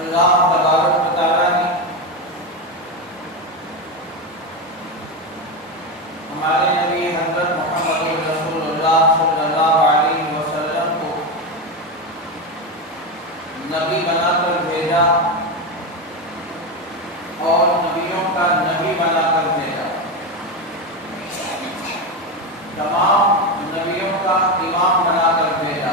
اللہ تبارک و تعالیٰ نے ہمارے نبی حضرت محمد رسول اللہ صلی اللہ علیہ وسلم کو نبی بنا کر بھیجا اور نبیوں کا نبی بنا کر بھیجا، تمام نبیوں کا امام بنا کر بھیجا۔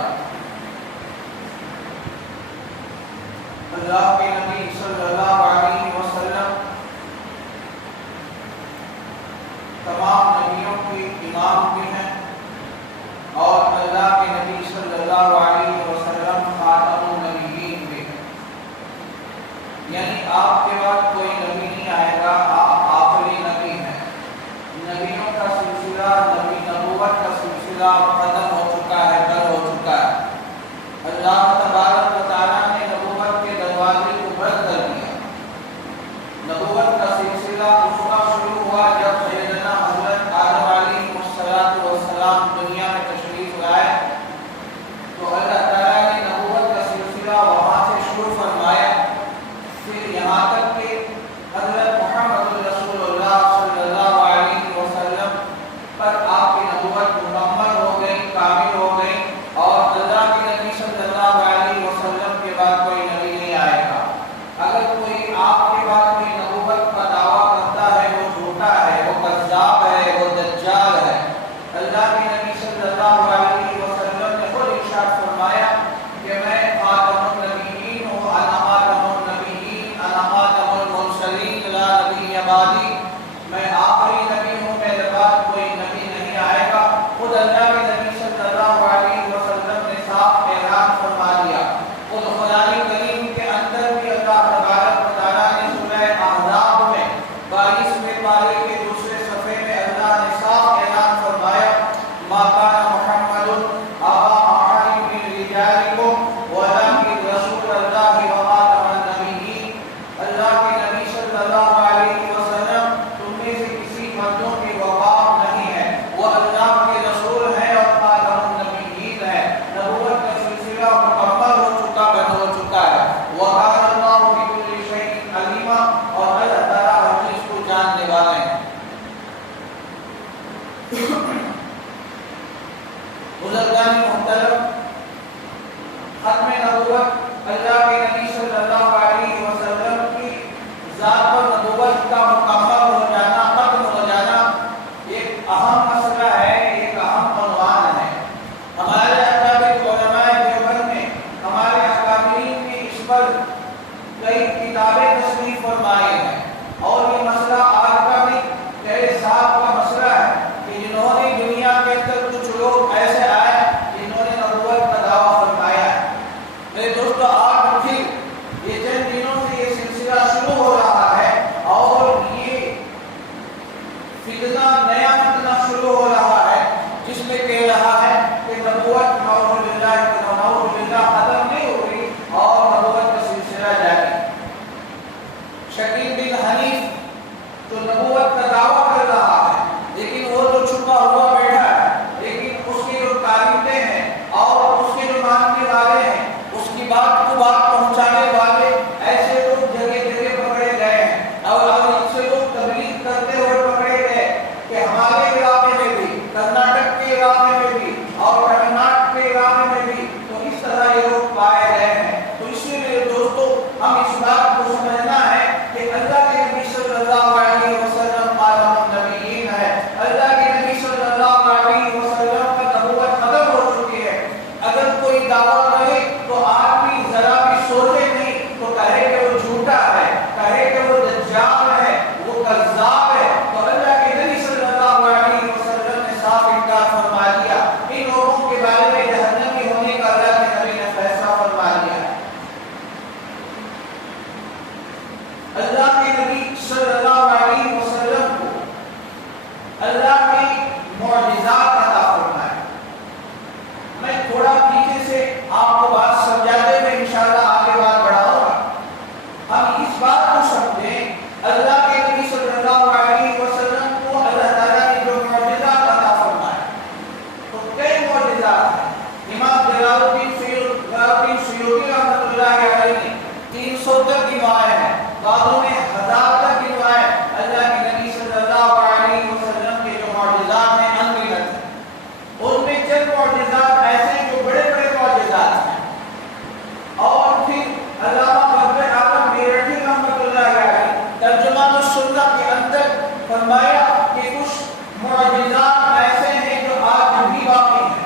اللہ کے نبی صلی اللہ علیہ وسلم تمام نبیوں کے امام بھی ہیں اور اللہ کے نبی صلی اللہ علیہ وسلم خاتم النبیین بھی ہیں، یعنی آپ کے بعد کوئی نبی نہیں آئے گا، آپ آخری نبی ہیں۔ نبیوں کا سلسلہ، نبوت کا سلسلہ ختم ہو چکا ہے، بند ہو چکا ہے۔ اللہ تبارک و تعالیٰ نے نبوت کے دروازے کو بند کر دیا۔ نبوت کا سلسلہ اس وقت شروع ہوا جب سیدنا حضرت آدم علیہ السلام دنیا میں تشریف لائے، تو اللہ تعالیٰ نے نبوت کا سلسلہ وہاں سے شروع فرمایا، پھر یہاں تک کہ حضرت محمد رسول اللہ صلی اللہ علیہ وسلم پر آپ کی نبوت مکمل ہو گئی، کامل ہو گئی، اور اللہ کے نبی صلی اللہ علیہ وسلم کے بعد کوئی نبی نہیں آئے گا۔ اگر کوئی آپ کے بعد کوئی نبوت کا دعویٰ کرتا ہے وہ جھوٹا ہے، وہ کذاب ہے، وہ دجال ہے۔ اللہ کے نبی صلی اللہ علیہ وسلم نے خود ارشاد فرمایا کہ میں خاتم النبیین ہوں، انا خاتم النبیین، انا خاتم المرسلین، لا نبی بعدی، میں آخری نبی ہوں، میرے بعد کوئی نبی نہیں آئے گا۔ خود اللہ کے نبی صلی اللہ علیہ وسلم نے صاف اعلان فرما دیا۔ خود قرآن کریم کے اندر بھی اللہ تبارک و تعالیٰ نے سورہ احزاب میں 22ویں پارے کے دوسرے صفحے میں اللہ نے صاف اعلان فرمایا، ما کان محمد ابا احد من رجالکم ولکن رسول اللہ وخاتم النبیین۔ اللہ کے نبی صلی اللہ علیہ وسلم تم میں سے کسی مردوں کے وفا نہیں ہے، وہ اللہ کے رسول ہیں اور خاتم النبیین ہے۔ نبوت کا سلسلہ مکمل ہو چکا، بند ہو چکا ہے۔ وَكَانَ اللَّهُ بِكُلِّ شَيْءٍ عَلِيمًا، اور اللہ تعالیٰ ہر چیز کو جاننے والے ہیں۔ بزرگان محترم، ختم نبوت اللہ کے نبی صلی اللہ علیہ وسلم کی ذات و نبوت کا مکمل ہو جانا، ختم ہو جانا ایک اہم مسئلہ ہے، ایک اہم عنوان ہے۔ ہمارے اکابر علماء دیوبند نے ہمارے اکابرین کی اس پر کئی کتابیں تصنیف فرمائی ہیں، اور یہ مسئلہ آج کا بھی کئی صاحب کا مسئلہ ہے کہ جنہوں نے دنیا کے اندر کچھ لوگ ایسے آئے جنہوں نے نبوت کا دعویٰ فرمایا ہے۔ میرے دوستو، آج پھر یہ چند دنوں سے یہ سلسلہ شروع ہو رہا ہے اور یہ فتنہ، نیا فتنہ شروع ہو رہا ہے جس میں کہہ رہا ہے کہ نبوت نعوذ باللہ ختم نہیں ہو گئی اور نبوت کا سلسلہ جاری۔ شکیل بن حنیف جو نبوت کا دعویٰ کر رہا ہے لیکن وہ تو چھپا ہوا بیٹھا ہے، لیکن اس کی جو تعریفیں ہیں اور اس کے جو ماننے والے ہیں، اس کی بات کو بات پہنچانے والے ایسے لوگ جگہ جگہ پکڑے گئے ہیں، اور اس سے لوگ تبلیغ کرتے ہوئے پکڑے گئے کہ ہمارے علاقے میں بھی، کرناٹک کے علاقے میں بھی اور تمل ناڈو کے علاقے میں بھی تو اس طرح یہ لوگ پائے گئے ہیں۔ تو اسی لیے دوستو، ہم اس بات کو سمجھنا ہے کہ اللہ کے نبی صلی اللہ علیہ وسلم خاتم النبیین ہے۔ اللہ کے نبی صلی اللہ علیہ وسلم کا نبوت ختم ہو چکی ہے۔ اگر کوئی دعویٰ کرے تو آدمی ذرا بھی سوچے نہیں تو کہے کہ وہ جھوٹا ہے، کہے کہ وہ دجال ہے، وہ کذاب ہے، تو اللہ کے نبی صلی اللہ علیہ وسلم نے صاف انکار فرما دیا۔ ان لوگوں کے بارے میں جہنمی ہونے کا اللہ کے نبی نے فیصلہ فرما دیا۔ اللہ کے نبی صلی اللہ علیہ وسلم کو اللہ نے معجزات عطا فرمائے۔ میں تھوڑا پیچھے سے آپ کو بات سمجھاتے ہوئے انشاءاللہ آگے بات بڑھاؤں گا۔ ہم اس بات کو سمجھیں، اللہ کے نبی صلی اللہ علیہ وسلم کو اللہ تعالیٰ نے جو معجزات عطا فرمائے تو کئی معجزات ہیں۔ امام جلال الدین سیوطی رحمۃ اللہ علیہ نے 300 تک گنوائے ہیں، بعضوں نے 1000 تک گنوائے۔ اللہ کے نبی صلی اللہ علیہ وسلم کے جو معجزات ہیں انگنت ہیں، ان میں چند معجزات ایسے ہیں جو بڑے بڑے معجزات ہیں۔ اور پھر علامہ فخر عالم میرٹھی رحمۃ اللہ علیہ ترجمان السنہ کے اندر فرمایا کہ کچھ معجزات ایسے ہیں جو آج بھی باقی ہیں۔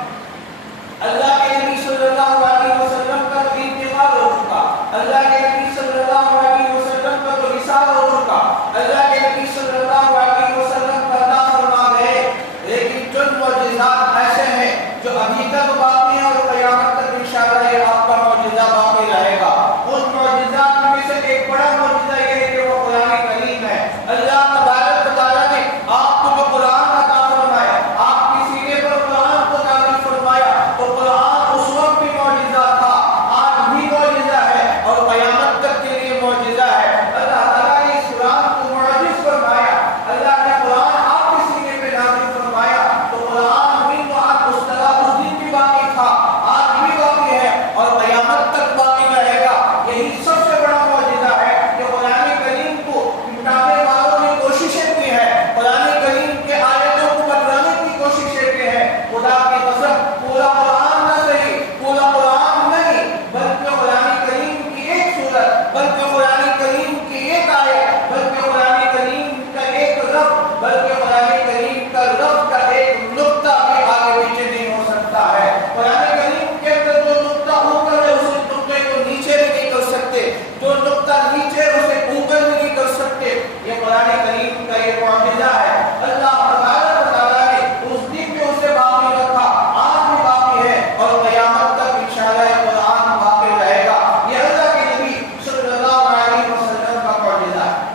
اللہ کے نبی صلی اللہ علیہ وسلم کا تو انتقال ہو چکا، اللہ کے نبی صلی اللہ علیہ وسلم کا تو وصال ہو چکا، اللہ کے نبی صلی اللہ علیہ وسلم کا عطا فرما گئے، لیکن چند معجزات ایسے ہیں جو ابھی تک باقی ہیں اور قیامت تک انشاءاللہ یہ آپ کا معجزہ باقی رہے گا۔ ان معجزات میں سے ایک بڑا معجزہ یہ ہے کہ وہ قرآن کریم ہے۔ اللہ تبارک و تعالیٰ نے آپ کو جو قرآن عطا فرمایا، آپ کی سینے پر قرآن کو نازل فرمایا، تو قرآن اس وقت بھی معجزہ تھا، آج بھی معجزہ ہے اور قیامت تک کے لیے معجزہ ہے۔ اللہ تعالیٰ نے اس قرآن کو معجز فرمایا، اللہ نے قرآن آپ کے سینے پہ نازل فرمایا، تو قرآن بھی تو آج اس طرح اس دن بھی باقی تھا، آج بھی باقی ہے اور قیامت تک باقی رہے گا۔ یہی سب سے بڑا معجزہ ہے کہ قرآن کریم کو مٹانے والوں نے کوششیں کی ہیں، قرآن کریم کے آیتوں کو بدلانے کی کوششیں کی ہیں۔ خدا کی قسم پورا قرآن نہ صحیح، پورا قرآن نہیں، بلکہ قرآن کریم کی ایک سورت، بلکہ قرآن کریم کی ایک آیت، بلکہ قرآن کریم کا ایک لفظ، بلکہ قرآن کریم کا لفظ کا ایک نقطہ بھی آگے پیچھے نہیں ہو سکتا ہے۔ قرآن کریم کے اندر جو نقطہ اوپر ہے اس نقطے کو نیچے بھی نہیں کر سکتے، جو نقطہ نیچے اسے اوپر بھی نہیں کر سکتے۔ یہ قرآن کریم کا یہ معجزہ ہے۔ اللہ تبارک و تعالیٰ نے اس دن بھی اسے باقی رکھا، آج بھی باقی ہے اور قیامت تک انشاءاللہ یہ قرآن باقی رہے گا۔ یہ اللہ کے نبی صلی اللہ علیہ وسلم کا معجزہ ہے۔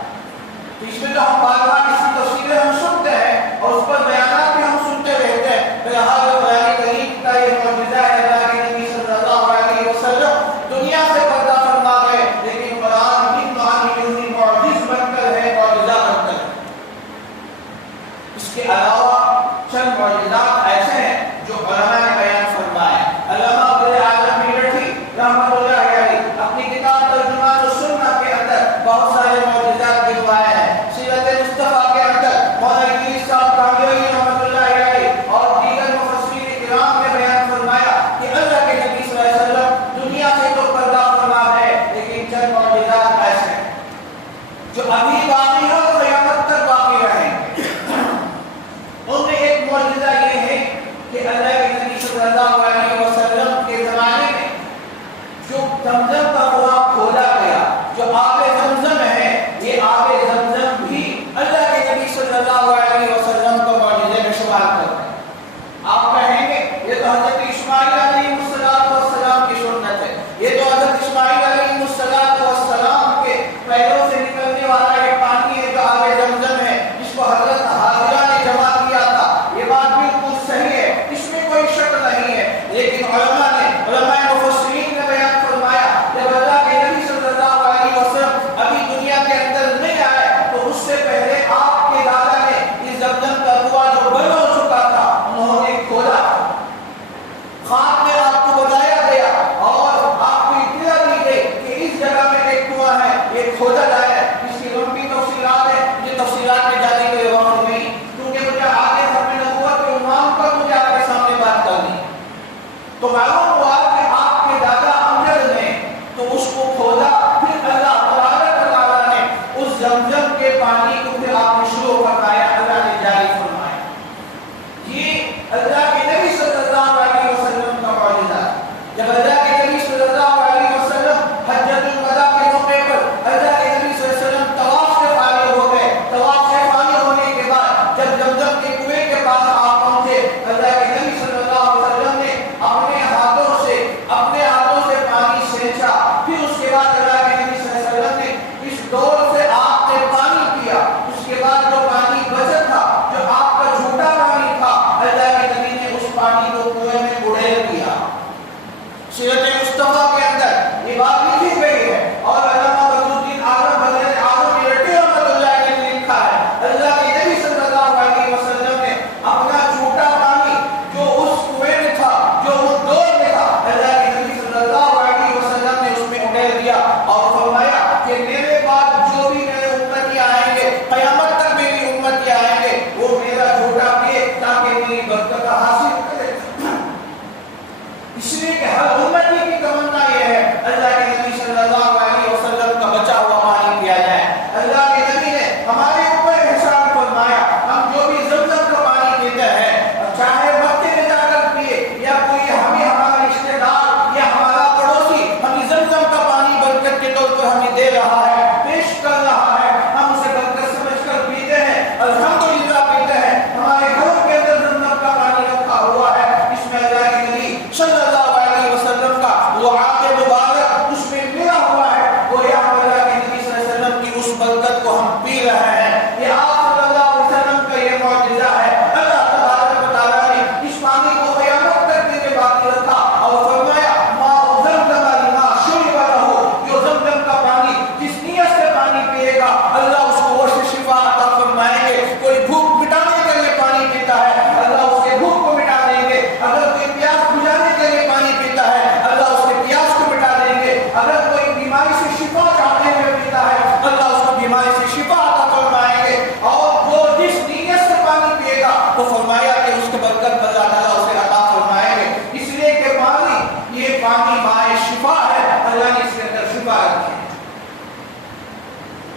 تو اس میں تو ہم بار بار اس کی تفصیلیں ہم سنتے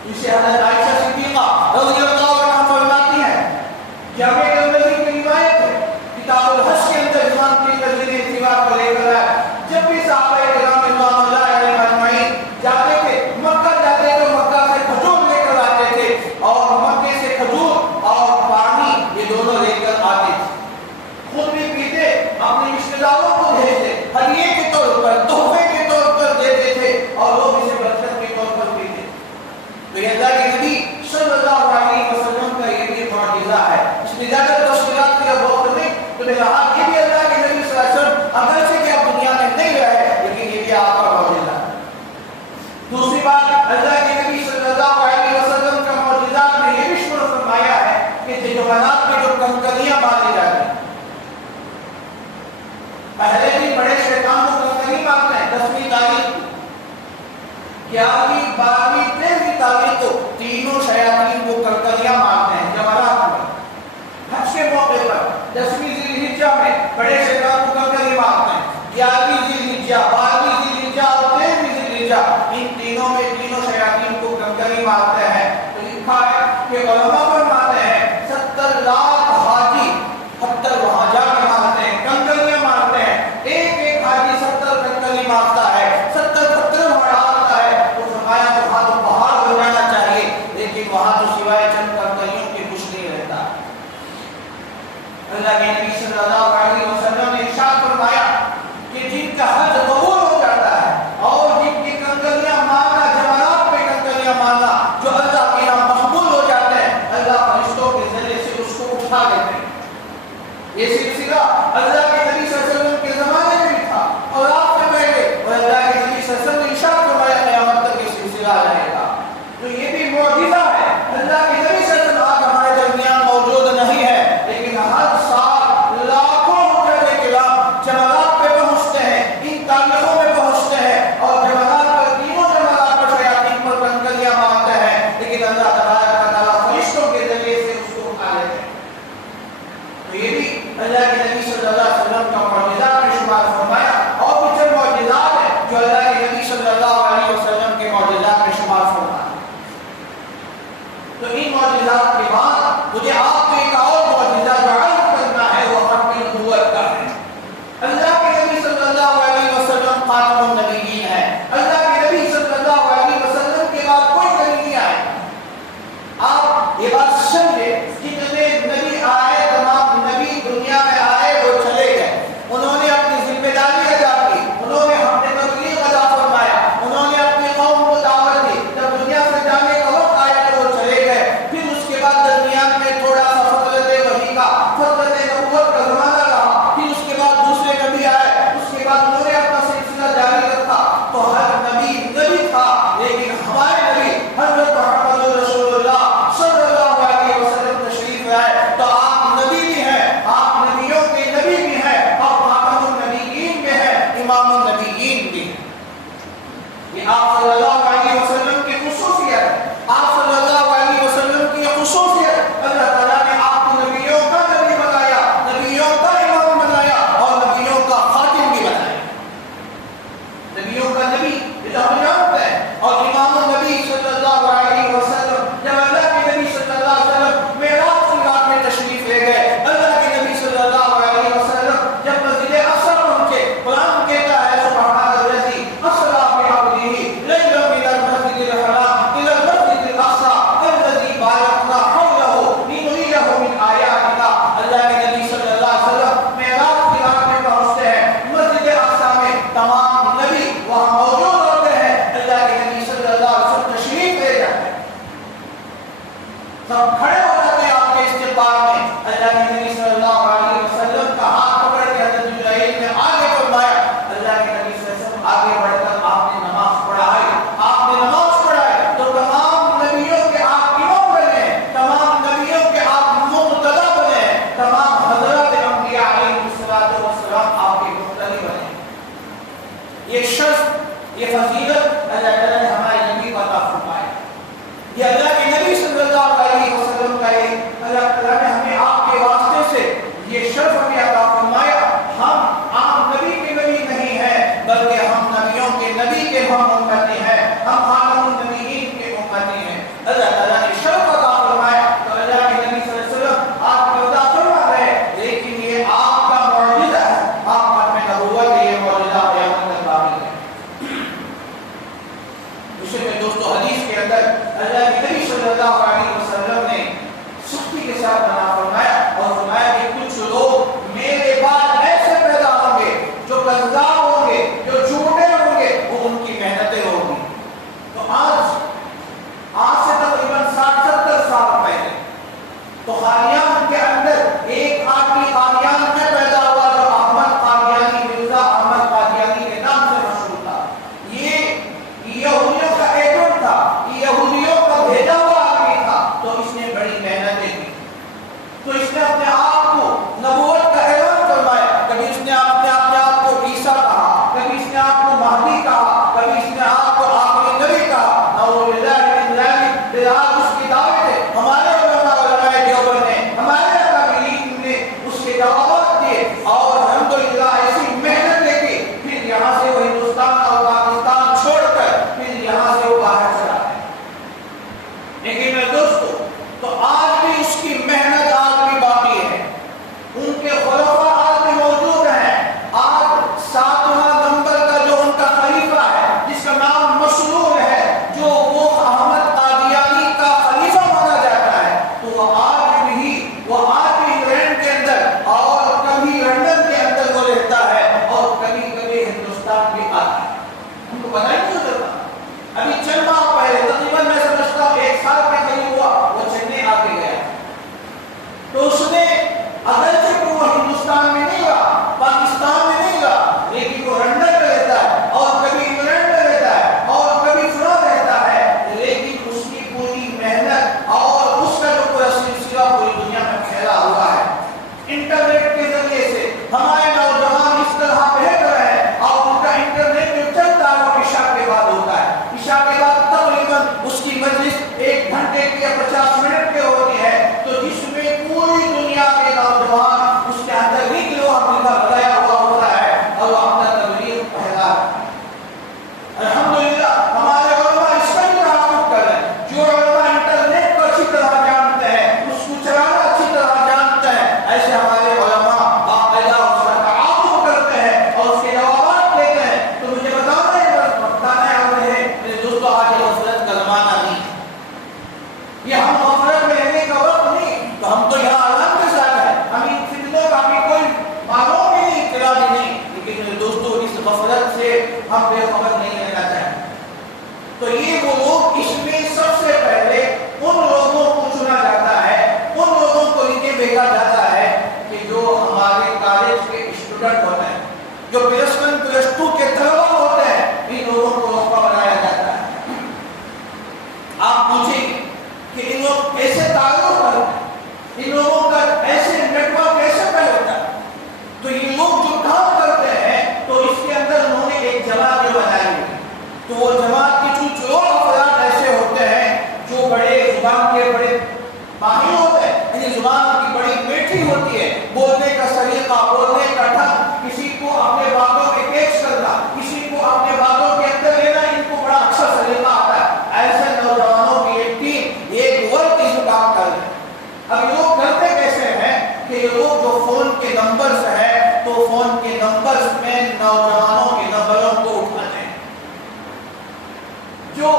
جسے حضرت عائشہ صدیقہ رضی اللہ عنہا فرماتی ہیں، جامع ترمذی کی روایت ہے، کتاب الحج کے اندر امام ترمذی نے اس بات کو لے کر آیا، جب بھی صحابہ کرام رضوان اللہ علیہم اجمعین جاتے تھے مکہ جاتے تو مکہ سے کھجور لے کر آتے تھے، اور مکے سے کھجور اور پانی یہ دونوں لے کر آتے تھے، خود بھی پیتے، اپنے رشتہ داروں کو بھیجتے، ہدیے کے طور پر، تحفے کے طور پر دیتے تھے، اور لوگ اسے برکت کے طور پر پیتے۔ تو یہ اللہ کے نبی صلی اللہ علیہ وسلم کا یہ بھی معجزہ ہے۔ اس میں زیادہ تفصیلات کی اب وقت نہیں، تو بہرحال یہ بھی اللہ کے نبی صلی اللہ علیہ وسلم اگرچہ کہ اب دنیا میں نہیں رہے، لیکن یہ بھی آپ کا معجزہ ہے۔ دوسری بات، اللہ کے نبی صلی اللہ علیہ وسلم کا معجزات میں یہ بھی شروع فرمایا ہے کہ جبانات میں جو کنکریاں ماری جاتی ہیں، پہلے بھی بڑے شیطان کو کنکری مارتے ہیں، 10ویں تاریخ 11ویں 12ویں 13ویں تاریخ کو تینوں شیاطین کو کنکریاں مارتے ہیں جبانات میں۔ حج کے موقع پر 10ویں ذی الحجہ میں بڑے شیطان کو کنکری مارتے ہیں، 11ویں ذی الحجہ، 12ویں ذی الحجہ اور 13ویں ذی الحجہ، ان تینوں میں تینوں شیاطین کو کنکری مارتے ہیں۔ تو لکھا ہے کہ علماء فرماتے ہیں 70 لاکھ حاجی 70 وہاں جا کے مارتے ہیں، کنکریاں مارتے ہیں، ایک ایک حاجی 70 کنکری مارتا ہے، 70 پتھر مارتا ہے۔ تو فرمایا وہاں تو پہاڑ ہو جانا چاہیے، لیکن وہاں تو سوائے چند کنکریوں کے کچھ نہیں رہتا۔ اللہ کے نبی صلی اللہ علیہ وسلم نے ارشاد فرمایا کہ جن کا حج قبول ہو جاتا ہے اور جن کی کنکریاں مارنا، جبانات پہ کنکریاں مارنا جو اللہ کے یہاں مقبول ہو جاتے ہیں، اللہ اسے میں دوستو حدیث کے اندر اللہ کے نبی صلی اللہ علیہ وسلم نے سختی کے ساتھ منع فرمایا اور فرمایا کہ کچھ لوگ میرے بعد ایسے پیدا ہوں گے جو کذاب ہوں گے، جو جھوٹے ہوں گے، وہ ان کی محنتیں ہوں گی۔ تو آج سے تقریباً 60-70 سال پہلے تو قادیان کے اندر ایک آدمی قادیان میں پیدا ہوا جو احمد قادیانی، مرزا احمد قادیانی کے نام سے مشہور تھا۔ یہ یہودیوں کا ایجنٹ تھا، یہودیوں کا بھیجا ہوا آدمی تھا، تو اس نے بڑی محنتیں کی۔ تو اس نے اپنے آپ کو نبوت کا اعلان کروایا، کبھی اس نے اپنے آپ کو عیسیٰ کہا، کبھی اس نے آپ کو مہدی کہا، کبھی اس نے آپ کو آخری نبی کہا۔ نعوذ باللہ من ذلک، لہذا اس کی دعوت ہے، ہمارے علماء دیوبند نے، ہمارے اکابرین نے اس کے جوابات دیے اور الحمدللہ ایسی محنت لے کے پھر یہاں سے وہ ہندوستان اور پاکستان چھوڑ کر پھر یہاں سے وہ باہر چلا گئے۔ لیکن میں دوستو تو آج بھی اس کی محنت آج بھی باقی ہے، ان کے خلفاء آج بھی موجود ہیں۔ آج 7واں نمبر کا جو ان کا خلیفہ ہے جس کا نام مشہور ہے، جو وہ احمد قادیانی کا خلیفہ مانا جاتا ہے، تو وہ آج بھی انگلینڈ کے اندر اور کبھی لندن کے اندر وہ رہتا ہے اور کبھی کبھی ہندوستان بھی آتا ہے۔ ہم کو پتہ ہی نہیں چلتا۔ ابھی چند ماہ پہلے تقریباً میں سمجھتا ہوں 1 سال کے قریب ہوا، وہ چنئی آ کے گیا۔ تو اس نے اگرچہ وہ ہندوستان میں نہیں رہا، پاکستان میں نہیں رہا، لیکن وہ لندن میں رہتا ہے اور کبھی انگلینڈ میں رہتا ہے اور کبھی فرانس رہتا ہے، لیکن اس کی پوری محنت اور اس کا جو پورا سلسلہ پوری دنیا میں پھیلا ہوا ہے۔ انٹرنیٹ کے ذریعے سے ہمارے نوجوان اس طرح بہت رہے ہیں اور ان کا انٹرنیٹ جو چلتا ہے وہ عشاء کے بعد ہوتا ہے۔ عشاء کے بعد تقریباً اس کی مجلس 1 گھنٹے کی یا 50 منٹ کی ہوتی ہے، تو جس میں پوری دنیا کے نوجوان اس کے اندر ہی جو اپنا بتایا ہوا ہوتا ہے اور وہ اپنا تبلیغ پھیلا ہے۔ الحمدللہ ہمارے علماء اس کا بھی تعاقب کر رہے ہیں۔ جو علماء انٹرنیٹ کو اچھی طرح جانتے ہیں، اس کو چلانا اچھی طرح جانتے ہیں، ایسے ہمارے علماء باقاعدہ اس کا تعاقب کرتے ہیں اور اس کے جوابات دیتے ہیں۔ تو مجھے بتانا ہے میرے دوستو، آج یہ غفلت کا زمانہ نہیں، یہ ہم غفلت میں رہنے کا وقت نہیں۔ تو ہم تو یہاں اعلان کے ساتھ ہیں، ہم ان فتنوں کا ہمیں کوئی معلوم بھی نہیں، اطلاع بھی نہیں، لیکن میرے دوستو اس غفلت سے ہم بے خبر نہیں رہنا چاہتے۔ تو یہ وہ لوگ، اس میں سب سے پہلے ان لوگوں کو چنا جاتا ہے، ان لوگوں کو نیچے بھیجا جاتا ہے کہ جو ہمارے کالج کے اسٹوڈنٹ ہوتے ہیں، جو +1 +2 کے طلبہ ہوتے ہیں، ان لوگوں کو رقبہ بنایا جاتا ہے۔ آپ پوچھیں کہ ان لوگ کیسے تعارف کرتے ہیں، ان لوگوں کا ایسے نیٹورک کیسے پیدا ہوتا ہے؟ تو یہ لوگ جو کام کرتے ہیں تو اس کے اندر انہوں نے ایک جماعت بنائی ہے۔ تو وہ جماعت کی جو افراد ایسے ہوتے ہیں جو بڑے زبان کے بڑے ماہر ہوتے ہیں، یعنی زبان کی بڑی میٹھی ہوتی ہے، بولنے کا سلیقہ، بولنے کا ڈھنگ، کسی کو اپنے باتوں میں کیچ کرنا، کسی کو اپنے باتوں کے اندر لینا، ان کو بڑا اچھا سلیقہ آتا ہے۔ ایسے نوجوانوں کی ایک ٹیم ایک ورک اس کام کر رہے ہیں۔ اب یہ لوگ کرتے کیسے ہیں کہ یہ لوگ جو فون کے نمبرز ہیں تو فون کے نمبرز میں نوجوانوں کے نمبروں کو اٹھاتے ہیں، جو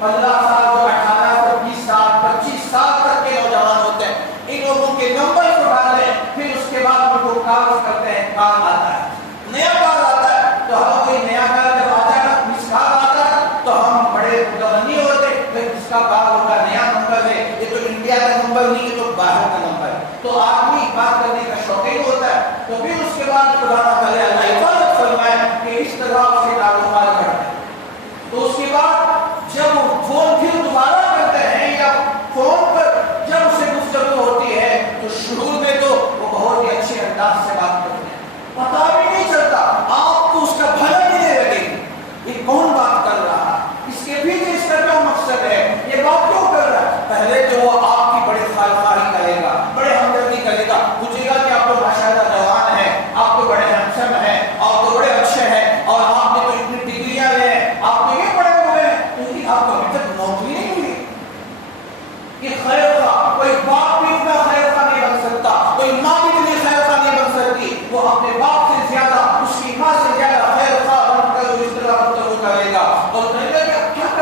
15 سال، جو 18 سے 20 سال 25 سال تک کے نوجوان ہوتے ہیں، ان لوگوں کے نمبر کو ڈالتے ہیں، پھر اس کے بعد ان کو کال کرتے ہیں۔ کال آتا ہے، نیا کال آتا ہے، تو ہم کوئی نیا کال جب آتا ہے، مس کال آتا ہے، تو ہم بڑے متمنی ہوتے ہیں کہ اس کا کال ہوگا، نیا نمبر ہے، یہ تو انڈیا کا نمبر نہیں ہے، تو باہر کا نمبر ہے، تو آدمی بات کرنے کا شوقین ہوتا ہے۔ تو پھر اس کے بعد خدا نہ کرے اللہ حفاظت فرمائے کہ اس طرح سے تعلقات بڑھتے ہیں۔ تو اس کے بعد جب فون پھر دوبارہ کرتے ہیں یا فون پر جب اسے گفتگو ہوتی ہے تو شروع میں تو وہ بہت ہی اچھے انداز سے بات کرتے ہیں، پتہ بھی نہیں چلتا، آپ کو اس کا بھلا بھی نہیں لگے گی یہ کون بات کر رہا ہے، اس کے پیچھے اس کا کیا مقصد ہے، یہ بات کیوں کر رہا ہے۔ پہلے تو وہ آپ کی بڑے خواہی کرے گا، بڑے ہمدردی کرے گا، پوچھے گا کہ آپ تو ماشاءاللہ جوان ہیں، آپ تو بڑے ہینڈسم ہیں، آپ تو بڑے اچھے ہیں، اور آپ نے تو اتنی ڈگریاں لے ہیں، آپ تو یہ پڑھے ہوئے ہیں، کیونکہ آپ کو ابھی تک نوکری نہیں ملی۔ یہ خیر خواہ، کوئی باپ بھی اتنا خیر خواہ نہیں بن سکتا، کوئی ماں بھی اتنی خیر خواہ نہیں بن سکتی، وہ اپنے باپ سے زیادہ، اس کی ماں سے زیادہ خیر خواہ بن کر اس طرح گفتگو کرے گا اور کہے گا کہ کیا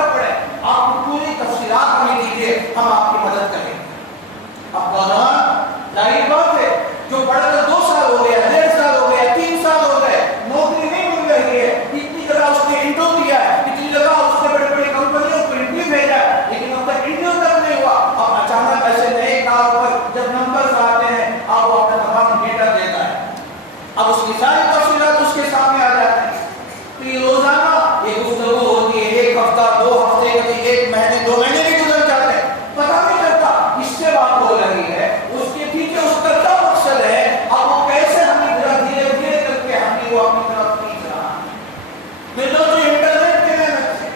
1 مہینے 2 مہینے بھی گزر جاتے ہیں، پتہ نہیں چلتا اس سے بات ہو رہی ہے، اس کے پیچھے اس کا کیا مقصد ہے، اب وہ کیسے ہمیں دھیرے دھیرے کر کے ہمیں وہ اپنی طرف کھینچ رہا ہے۔ میں دوستوں انٹرنیٹ کے محنت سے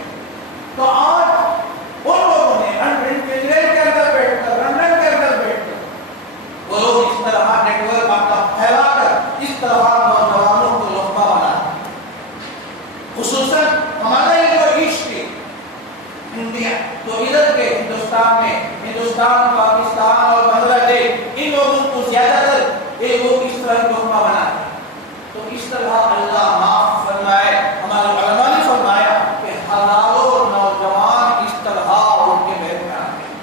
تو آج ان لوگوں نے انگلینڈ کے اندر بیٹھ کر، لندن کے اندر بیٹھ کر وہ لوگ اس طرح نیٹ ورک اپنا پھیلا کر اس طرح نوجوانوں کو لقمہ بنا، خصوصاً ہمارا یہ جو ایسٹ انڈیا تو ادھر کے ہندوستان میں، ہندوستان، پاکستان اور بنگلہ دیش، ان لوگوں کو زیادہ تر یہ وہ اس طرح لقمہ بناتے ہیں۔ تو اس طرح اللہ معاف فرمائے، ہمارے علماء نے فرمایا کہ ہزاروں نوجوان اس طرح ان کے محل میں آتے ہیں۔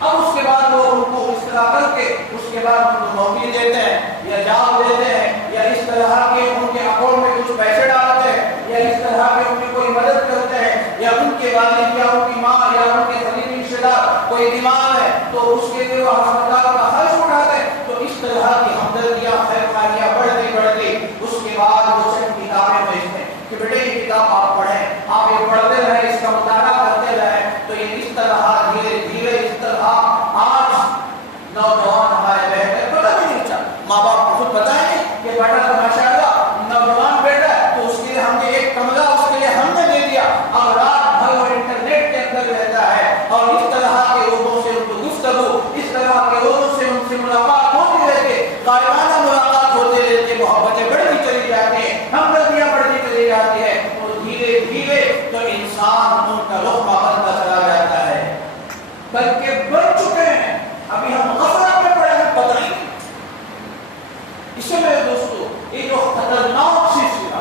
اب اس کے بعد وہ ان کو اس طرح کر کے اس کے بعد ان کو نوکری دیتے ہیں یا جاب دیتے ہیں یا اس طرح کے ان کے اکاؤنٹ میں کچھ پیسے ڈالتے ہیں یا اس طرح کے ان کی کوئی مدد کرتے ہیں یا ان کے والد یا ان کی ماں یا ان کے قریبی رشتے دار کوئی بیمار ہے تو اس کے لیے وہ ہسپتال کا خرچ اٹھاتے ہیں۔ تو اس طرح کی ہمدردیاں، خیرخواہیاں بڑھتی بڑھتی اس کے بعد وہ چند کتابیں بھیجتے ہیں کہ بیٹے یہ کتاب آپ پڑھیں، آپ یہ پڑھتے رہیں، اس کا مطالعہ کرتے رہیں۔ تو یہ اس طرح دھیرے دھیرے اس طرح آج نوجوان ہمارے بہتر پتہ بھی نہیں چلا، ماں باپ کو خود پتہ ہے کہ بیٹا تو ماشاءاللہ نوجوان بیٹا ہے تو اس کے لیے ہم نے ایک کمرہ اس کے لیے ہم نے دے دیا، اب رات بھر وہ انٹرنیٹ کے اندر رہتا ہے اور اس طرح کے لوگوں سے ان کو گفتگو، اس طرح کے لوگوں سے ان سے ملاقات ہوتی رہتی، غائبانہ ملاقات ہوتے رہتے، محبتیں بڑھتی چلی جاتی ہیں، ہمدردیاں بڑھتی چلی جاتی ہے، اور دھیرے دھیرے تو انسان ان کا لقمہ بنتا چلا جاتا ہے، بلکہ بن چکے ہیں، ابھی ہم غفلت میں پڑے ہیں، پتہ نہیں۔ اس سے میرے دوستو یہ جو خطرناک سلسلہ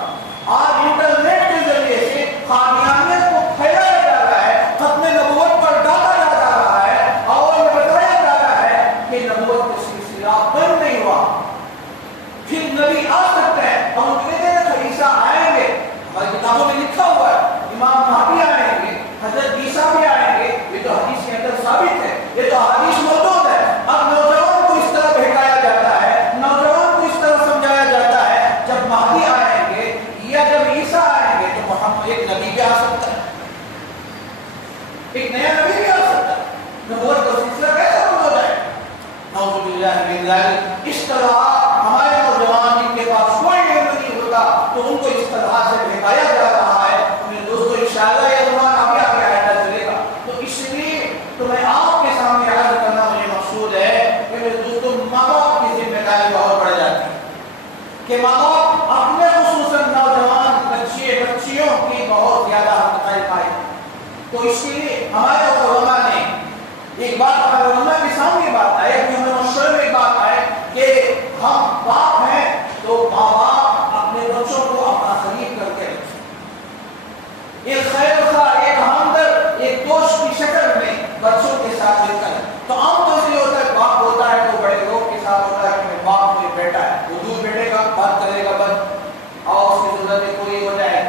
آج انٹرنیٹ کے ذریعے سے قادیانیت کو پھیلایا جا رہا ہے، ختم نبوت پر ڈالا جا رہا ہے اور یہ بتایا جا رہا ہے کہ نبوت کا سلسلہ بند نہیں ہوا، پھر نبی آ سکتے ہیں، ہم کہتے ہیں کہ عیسیٰ آئیں گے، ہماری کتابوں میں لکھا ہوا ہے امام مہدی آئیں گے، حضرت عیسیٰ بھی آئیں گے، یہ تو حدیث کے اندر ثابت ہے، یہ تو حدیث موجود ہے۔ اب نوجوان کو اس طرح بہکایا جاتا ہے، نوجوان کو اس طرح سمجھایا جاتا ہے جب مہدی آئیں گے یا جب عیسیٰ آئیں گے تو محمد ایک نبی بھی آ سکتا ہے، ایک نیا نبی بھی آ سکتا ہے، نبوت کا سلسلہ کیسے بند ہو جائے؟ نعوذ باللہ من ذلک۔ اس طرح ہمارے نوجوان جن کے پاس کوئی علم نہیں ہوتا تو ان کو اس طرح سے بہکایا جا رہا ہے۔ میرے دوستو انشاءاللہ یہ عنوان ابھی آگے آئندہ چلے گا، تو اس لیے تو میں آپ کے سامنے عرض کرنا مجھے مقصود ہے کہ میرے دوستو ماں باپ کی ذمہ داری بہت بڑھ جاتی ہے کہ ماں باپ اپنے خصوصاً نوجوان بچے بچیوں کی بہت زیادہ حق پائے۔ تو اس لیے ہمارے علماء نے ایک بات، ہمارے علماء کے سامنے بات آئے کہ ہمیں مشورے میں بات آئے کہ ہم باپ ہیں تو ماں باپ اپنے بچوں کو اپنا خلیل کر کے رکھیں، ایک خیر خواہ، ایک ہمدرد، ایک دوست کی شکل میں بچوں کے ساتھ مل کر۔ تو عام طور سے ہوتا ہے باپ ہوتا ہے تو بڑے لوگ کے ساتھ ہوتا ہے کہ باپ کوئی بیٹا ہے، وہ دور بیٹے کا بات کرے گا بس اور اس کی ضرورت پوری ہو جائے۔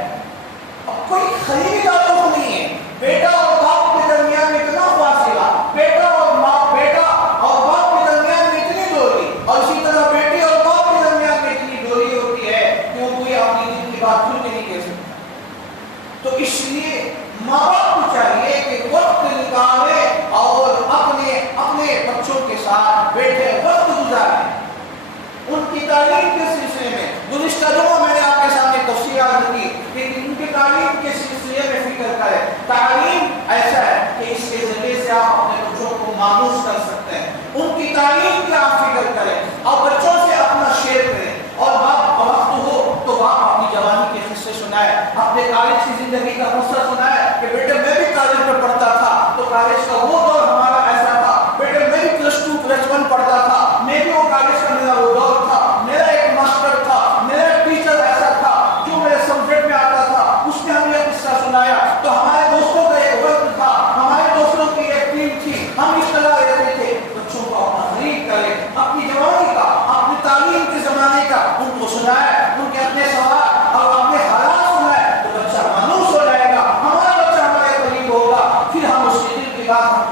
اب کوئی خلیل تعلق نہیں ہے، بیٹا اور باپ کے درمیان میں اتنا فاصلہ، بیٹا اور باپ کے درمیان میں اتنی دوری، اور اسی طرح بیٹی اور باپ کے درمیان میں اتنی دوری ہوتی ہے کہ وہ کوئی اپنی دل کی بات کھل کے نہیں کہہ سکتا۔ تو اس لیے ماں باپ کو چاہیے کہ وقت نکالے اور اپنے بچوں کے ساتھ بیٹھے وقت گزاریں، ان کی تعلیم کے سلسلے میں۔ گزشتہ جمعہ میں نے آپ کے سامنے تفصیل عرض کی کہ ان کی تعلیم کے سلسلے میں فکر کریں۔ تعلیم ایسا ہے کہ اس کے ذریعے سے آپ اپنے بچوں کو مانوس کر سکتے ہیں، ان کی تعلیم کی آپ فکر کریں اور بچوں سے اپنا شیئر کریں، اور باپ وقت ہو تو باپ اپنی جوانی کے قصے سنائے، اپنے کالج کی زندگی کا قصہ سنائے کہ بیٹے میں بھی کالج میں پڑھتا تھا تو کالج کا وہ دور ہمارا ایسا تھا، بیٹے میں بھی +2 +1 پڑھتا تھا، میں بھی وہ کالج کا میرا وہ دور تھا، میرا ایک ماسٹر تھا، میرا ایک ٹیچر ایسا تھا جو میرے سبجیکٹ میں آتا تھا، اس نے ہمیں یہ قصہ سنایا۔ تو ہمارے دوستوں کا ایک وقت تھا، ہمارے دوستوں کی ایک ٹیم تھی، ہم اس طرح رہتے تھے۔ بچوں کو اپنا خلیل کرے، اپنی جوانی کا، اپنی تعلیم کے زمانے کا ان کو سنائے، ان کے اپنے سوال اور اپنے حالات سنائے، تو بچہ مانوس ہو جائے گا، ہمارا بچہ ہمارے قریب ہوگا، پھر ہم اس کے دل کی بات ہم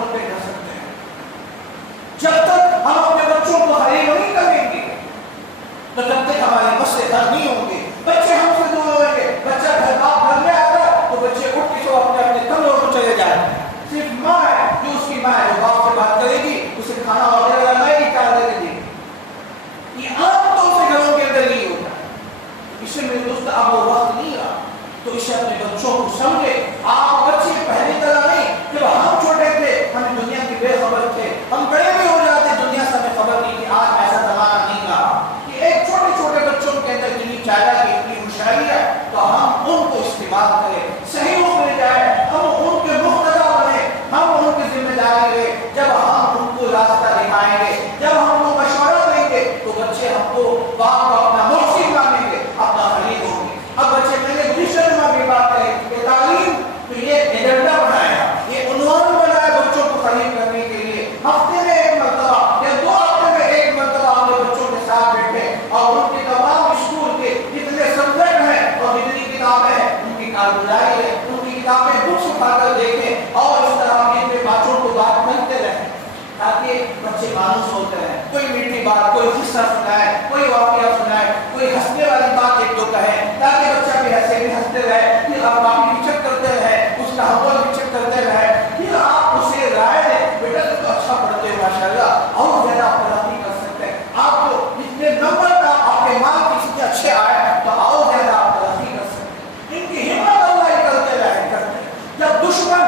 قصہ سنائے، کوئی واقعہ سنائے، کوئی ہنسنے والی بات ایک دو کہیں تاکہ بچہ بھی ہنسے بھی ہنستے رہے، پھر آپ باقی بھی چیک کرتے رہے، اس کا حول بھی چیک کرتے رہے، پھر آپ اسے رائے دیں بیٹا تو اچھا پڑھتے ہو ماشاءاللہ، اور زیادہ آپ ترقی کر سکتے ہیں، آپ کو جتنے نمبر کا آپ کے مارک اتنے اچھے آئے تو اور زیادہ آپ ترقی کر سکتے ہیں۔ ان کی ہمت اللہ ہی کرتے رہے کرتے ہیں۔ جب دشمن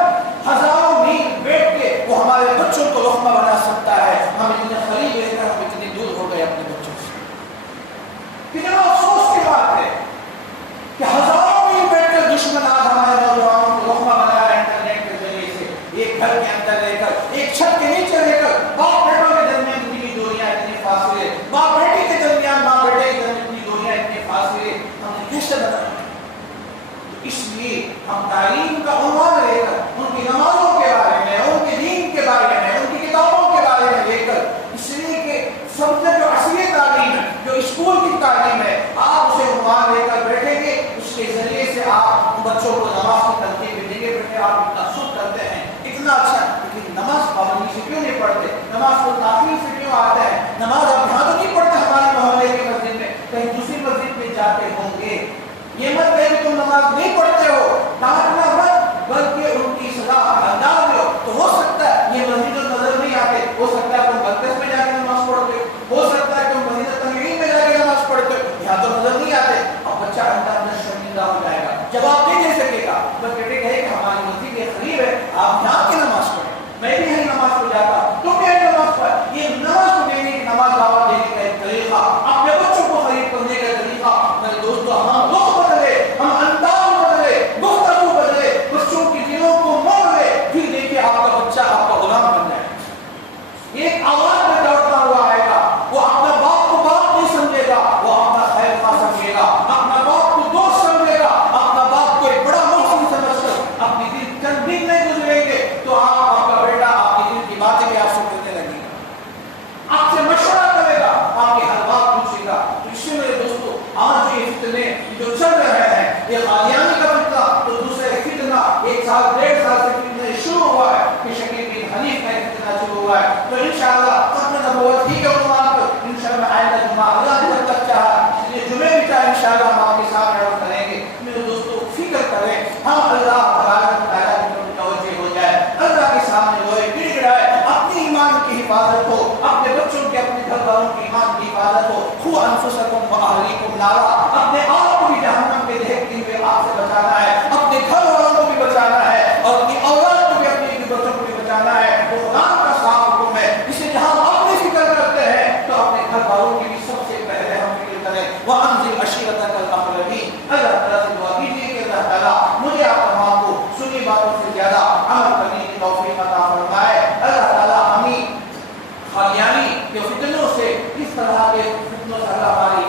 ہزاروں میل بیٹھ کے وہ ہمارے بچوں کو لقمہ بنا سکتا ہے، ہم اتنے قریب رہ کر ہم اتنی دور ہو گئے اپنے بچوں سے۔ کتنا افسوس کی بات ہے کہ ہزاروں میل بیٹھ کر دشمن آج ہمارے نوجوانوں کو لقمہ بنا رہا ہے انٹرنیٹ کے ذریعے سے، ایک گھر کے اندر رہ کر، ایک چھت کے نیچے رہ کر، باپ بیٹوں کے درمیان اتنی دوریاں، اتنے فاصلے، باپ بیٹے کے درمیان، ماں بیٹے کے درمیان اتنی دوریاں، اتنے فاصلے ہم نے کیسے بنائے؟ اس لیے ہم تعلیم کا عنوان لے کر ان کی نمازوں کے بارے میں، ان کے دین کے بارے میں، ان کی کتابوں کے بارے میں لے کر، اس لیے کہ سب سے جو اصلی تعلیم ہے، جو اسکول کی تعلیم ہے، آپ اسے عنوان لے کر بیٹھیں گے، اس کے ذریعے سے آپ بچوں کو نماز کی تلقین بھی دیں گے، بیٹے آپ اتنا سب کرتے ہیں اتنا اچھا، لیکن نماز پابندی سے کیوں نہیں پڑھتے؟ نماز کو تاخیر سے کیوں آتے ہیں؟ نماز آپ یہاں تو نہیں پڑھتے ہمارے محلے کی مسجد میں، کہیں دوسری مسجد میں جاتے ہوں گے، یہ مت ہے کہ تم نماز نہیں پڑھتے ہو، ڈانٹنا مت، بلکہ ان کی سزا انداز دو، تو ہو سکتا ہے یہ مسجد نظر نہیں آتے، ہو سکتا ہے تم مرکز میں جا کے نماز پڑھتے ہو سکتا ہے تم مسجد تنوین میں جا کے نماز پڑھتے ہو، یہاں تو نظر نہیں آتے، اور بچہ اندر شرمندہ ہو جائے گا، جواب نہیں دے سکے گا، بس بیٹے کہے کہ ہماری مسجد یہ قریب ہے، آپ جا کے نماز پڑھیں، میں بھی یہی نماز کو جاتا، تم بھی یہی نماز پڑھ، یہ نماز کو دینے کی، نماز دعوت دینے کا ایک طریقہ، اپنے بچوں کو قریب کرنے کا طریقہ، میرے دوستو ہم لوگ بدلے، ہم انداز بدلے، گفتگو بدلے، بچوں کی دلوں کو موڑ لے، پھر دیکھیے آپ کا بچہ آپ کا غلام بن جائے، ایک آواز میں دوڑتا ہوا آئے گا، وہ اپنے باپ کو باپ نہیں سمجھے گا، وہ اپنا خیر خواہ سمجھے گا، اپنا باپ کو دوست سمجھے گا، اپنا باپ کو ایک بڑا محسن سمجھ کر اپنی دل چند دن نہیں گزریں گے تو آپ کا بیٹا آپ کی دل کی باتیں بھی آپ سے کرنے لگے گا، آپ سے مشورہ کرے گا، آپ کی ہر بات پوچھے گا۔ تو اس لیے میرے دوستو آج یہ فتنے جو چل رہے ہیں، یہ قادیانی کا فتنہ، تو دوسرے فتنہ 1 سال 1.5 سال سے فتنہ شروع ہوا ہے کہ شکیل بن حنیف کا فتنہ شروع ہوا ہے، تو انشاءاللہ ختم نبوت ہی کے عنوان پر انشاءاللہ آئندہ جمعہ اللہ نے جب تک چاہا، اس لیے جمعے بھی چاہے انشاءاللہ ہم آپ کے ساتھ عرض کریں گے۔ میرے دوستو فکر کریں، ہم اللہ تبارک و تعالیٰ کی طرف متوجہ ہو جائے، اللہ کے سامنے روئے گڑ گڑائے، اپنی ایمان کی حفاظت ہو، اپنے بچوں کے، اپنے گھر والوں کی ایمان کی حفاظت ہو، قوا انفسکم واہلیکم نارا، اپنے آپ کو بھی جہنم کے دہکتے ہوئے آگ سے بچانا ہے، اپنے گھر والوں کو بھی بچانا ہے، اور اپنی اولاد کو بھی، اپنے بچوں کو بھی بچانا ہے۔ وہ قرآن کا صاف حکم ہے، اسے جہاں ہم اپنی فکر کرتے ہیں تو اپنے گھر والوں کی بھی سب سے پہلے ہم فکر کریں۔ وَأَنذِرْ عَشِيرَتَكَ الْأَقْرَبِينَ، اللہ تعالیٰ سے دعا کیجیے کہ اللہ تعالیٰ مجھے آپ تمام کو سنی باتوں سے زیادہ عمل کرنے کی توفیق عطا فرمائے۔ اللہ تعالیٰ ہمیں قادیانی کے فتنوں سے، اس طرح کے فتنوں سے اللہ ہماری